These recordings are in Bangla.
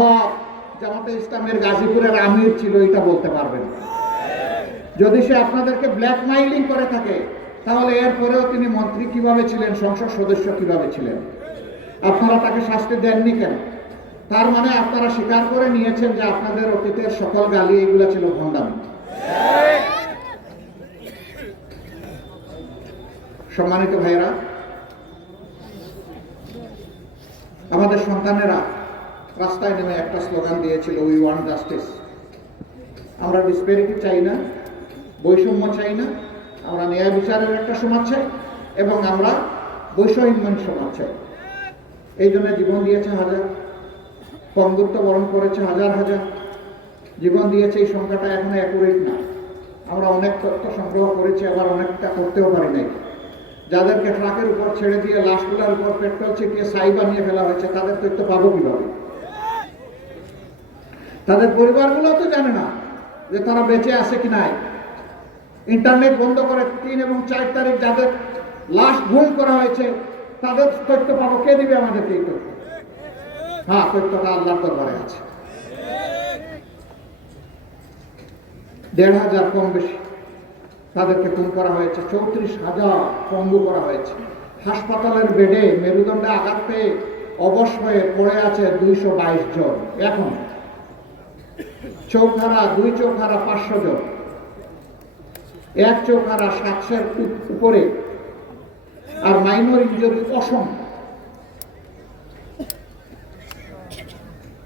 হক, জামাতে ইসলামের গাজীপুরের আমির ছিল, এটা বলতে পারবেন যদি সে আপনাদেরকে করে থাকে, তাহলে এরপরেও তিনি মন্ত্রী কীভাবে ছিলেন, সংসদ সদস্য কীভাবে ছিলেন? আপনারা তাকে শাস্তি দেননি কেন? তার মানে আপনারা স্বীকার করে নিয়েছেন যে আপনাদের অতীতের সকল গালি এগুলো ছিল ভণ্ডামি। সম্মানিত ভাইয়েরা, আমাদের সন্তানেরা রাস্তায় নেমে একটা স্লোগান দিয়েছিল উই ওয়ান্ট জাস্টিস আমরা ডিসপেরিটি চাই না, বৈষম্য চাই না, আমরা ন্যায় বিচারের একটা সমাজ চাই এবং আমরা বৈষম্যহীন সমাজ চাই। এই জন্য জীবন দিয়েছে হাজার পঙ্গুত্ব বরণ করেছে হাজার হাজার। জীবন দিয়েছে এই সংখ্যাটা এখনও অ্যাকুরেট না। আমরা অনেক তথ্য সংগ্রহ করেছি, আবার অনেকটা করতেও পারি নাই। যাদেরকে ট্রাকের উপর ছেড়ে দিয়ে লাশগুলার উপর পেট্রোল ছিটিয়ে সাই বানিয়ে ফেলা হয়েছে, তাদের তথ্য পাবো কীভাবে? তাদের পরিবারগুলো তো জানে না যে তারা বেঁচে আছে কি নাই। ইন্টারনেট বন্ধ করে তিন এবং চার তারিখ যাদের লাশ গুম করা হয়েছে, তাদের তথ্য পাবো। কে দিবে আমাদেরকে এই তথ্য? হ্যাঁ তথ্যটা আল্লাহর দরবারে আছে। দেড় হাজার কম বেশি তাদেরকে খুন করা হয়েছে, চৌত্রিশ হাজার পঙ্গু করা হয়েছে। হাসপাতালের বেডে মেরুদণ্ডে আঘাত পেয়ে অবশ হয়ে পড়ে আছে দুইশো বাইশ জন। এখন চৌখারা, দুই চৌখারা, পাঁচশো জন। এক চৌখারা, সাতশের উপরে। আর মাইনর ইঞ্জুরি অসংখ্য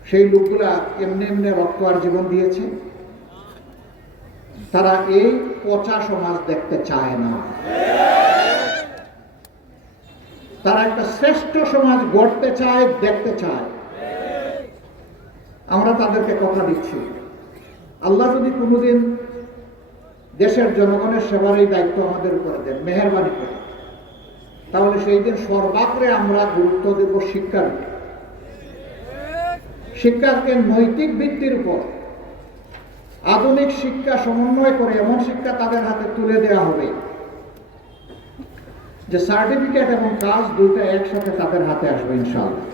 সেই লোকগুলা এমনি এমনি রক্ত আর জীবন দিয়েছে। তারা এই পচা সমাজ দেখতে চায় না। তারা একটা শ্রেষ্ঠ সমাজ গড়তে চায়, দেখতে চায়। আমরা তাদেরকে কথা দিচ্ছি। আল্লাহ যদি কোনোদিন দেশের জনগণের সেবার এই দায়িত্ব আমাদের উপরে দেন, মেহরবানি করে, তাহলে সেই দিন সর্বাগ্রে আমরা গুরুত্ব দেব শিক্ষার শিক্ষাকে নৈতিক ভিত্তির উপর। আধুনিক শিক্ষা সমন্বয় করে এমন শিক্ষা তাদের হাতে তুলে দেওয়া হবে যে সার্টিফিকেট এবং কাজ দুইটা একসাথে তাদের হাতে আসবে ইনশাআল্লাহ।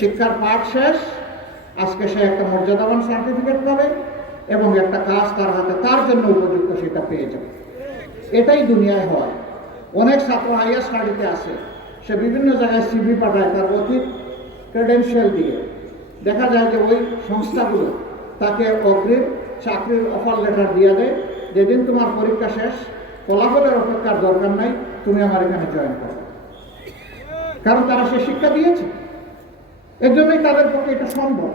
শিক্ষার পাঠ শেষ আজকে সে একটা মর্যাদাবান সার্টিফিকেট পাবে এবং একটা কাজ তার হাতে, তার জন্য উপযুক্ত সেটা পেয়ে যাবে। এটাই দুনিয়ায় হয়। অনেক ছাত্র হাইয়ার স্টাডিতে আসে সে বিভিন্ন জায়গায় সিভি পাঠায় তার অতীত ক্রেডেনশিয়াল দিয়ে। দেখা যায় যে ওই সংস্থাগুলো তাকে অগ্রিম চাকরির অফার লেটার দিয়ে দেয়, যেদিন তোমার পরীক্ষা শেষ, ফলাফলের অপেক্ষার দরকার নাই, তুমি আমার এখানে জয়েন করো। কারণ তারা সে শিক্ষা দিয়েছে। এর জন্যই তাদের পক্ষে এটা সম্ভব।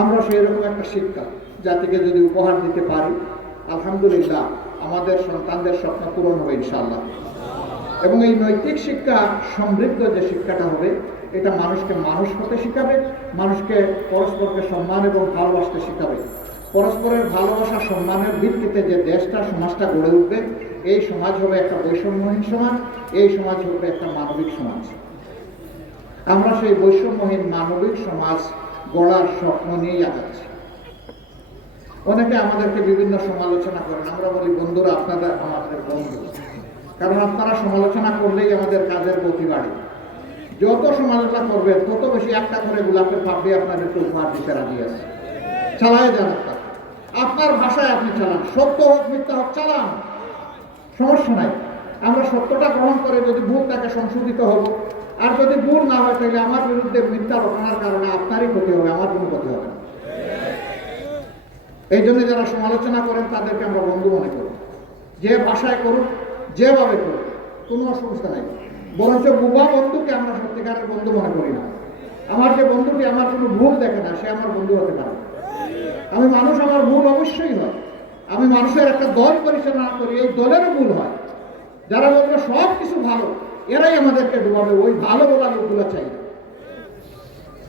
আমরা সেই রকম একটা শিক্ষা, জাতিকে যদি উপহার দিতে পারি, আলহামদুলিল্লাহ আমাদের সন্তানদের স্বপ্ন পূরণ হবে ইনশাআল্লাহ। এবং এই নৈতিক শিক্ষা, সমৃদ্ধ যে শিক্ষাটা হবে, এটা মানুষকে মানুষ হতে শিখাবে, মানুষকে পরস্পরকে সম্মান এবং ভালোবাসতে শিখাবে। পরস্পরের ভালোবাসা, সম্মানের ভিত্তিতে যে দেশটা, সমাজটা গড়ে উঠবে, এই সমাজ হবে একটা বৈষম্যহীন সমাজ, এই সমাজ হবে একটা মানবিক সমাজ। আমরা সেই বৈষম্যহীন মানবিক সমাজ গড়ার স্বপ্ন নিয়েই আগাচ্ছি। অনেকে আমাদেরকে বিভিন্ন সমালোচনা করেন। আমরা বলি, বন্ধুরা, আপনারা আমাদের বন্ধু। কারণ আপনারা সমালোচনা করলেই আমাদের কাজের গতি বাড়ে। যত সমালোচনা করবেন তত বেশি একটা করে গোলাপের পাপড়ি আপনাদেরকে উপহার দিতে রাজি আছে। চালায় যান আপনার। আপনার ভাষায় আপনি চালান। সত্য হোক, মিথ্যা হোক, চালান। সমস্যা নাই। আমরা সত্যটা গ্রহণ করে যদি ভুল সংশোধিত হব আর যদি ভুল না হয়, তাহলে আমার বিরুদ্ধে মিথ্যা রটনার কারণে আপনারই ক্ষতি হবে, আমার কোনো ক্ষতি হবে না। এই জন্য যারা সমালোচনা করেন, তাদেরকে আমরা বন্ধু মনে করি। যে ভাষায় করুক, যেভাবে করুক, কোনো অসুবিধা নাই। বরঞ্চ বুবা বন্ধুকে আমরা সত্যিকারের বন্ধু মনে করি না। আমার যে বন্ধুটি আমার কোনো ভুল দেখে না, সে আমার বন্ধু হতে পারে। আমি মানুষ, আমার ভুল অবশ্যই হয়। আমি মানুষের একটা দল পরিচালনা করি, এই দলেরও ভুল হয়। যারা বলবে সব কিছু ভালো এরাই আমাদেরকে ডুবাবে, ওই ভালো বলা লোকগুলো চাই।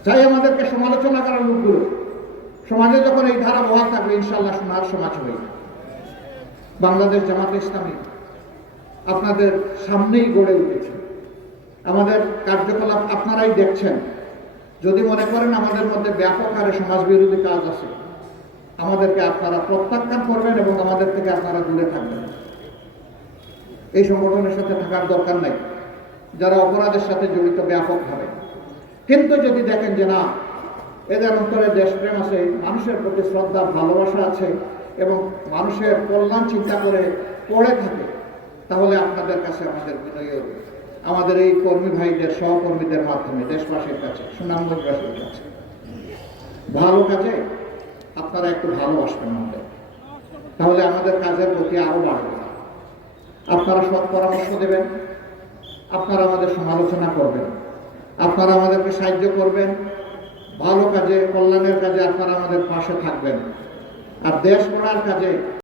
চাই আমাদেরকে সমালোচনা করার লোকগুলো। সমাজে যখন এই ধারা বহাল থাকবে ইনশাল্লাহ সোনার সমাজ হবে। বাংলাদেশ জামাত ইসলামী আপনাদের সামনেই গড়ে উঠেছে। আমাদের কার্যকলাপ আপনারাই দেখছেন। যদি মনে করেন আমাদের মধ্যে ব্যাপক হারে সমাজ বিরোধী কাজ আছে, আমাদেরকে আপনারা প্রত্যাখ্যান করবেন এবং আমাদের থেকে আপনারা দূরে থাকবেন। এই সংগঠনের সাথে থাকার দরকার নাই। যারা অপরাধের সাথে জড়িত ব্যাপকভাবে। কিন্তু যদি দেখেন যে না, এদের অন্তরে দেশপ্রেম আছে, মানুষের প্রতি শ্রদ্ধা, ভালোবাসা আছে এবং মানুষের কল্যাণ চিন্তা করে পড়ে থাকে, তাহলে আপনাদের কাছে আমাদের বিনয় আমাদের এই কর্মী ভাইদের, সহকর্মীদের মাধ্যমে, দেশবাসীর কাছে সুনামগঞ্জবাসীর কাছে। ভালো কাজে আপনারা একটু ভালোবাসবেন আমাদের। তাহলে আমাদের কাজের প্রতি আরও বাড়বে। আপনারা সৎ পরামর্শ দেবেন। আপনারা আমাদের সমালোচনা করবেন। আপনারা আমাদেরকে সাহায্য করবেন। ভালো কাজে, কল্যাণের কাজে আপনারা আমাদের পাশে থাকবেন। আর দেশ গড়ার কাজে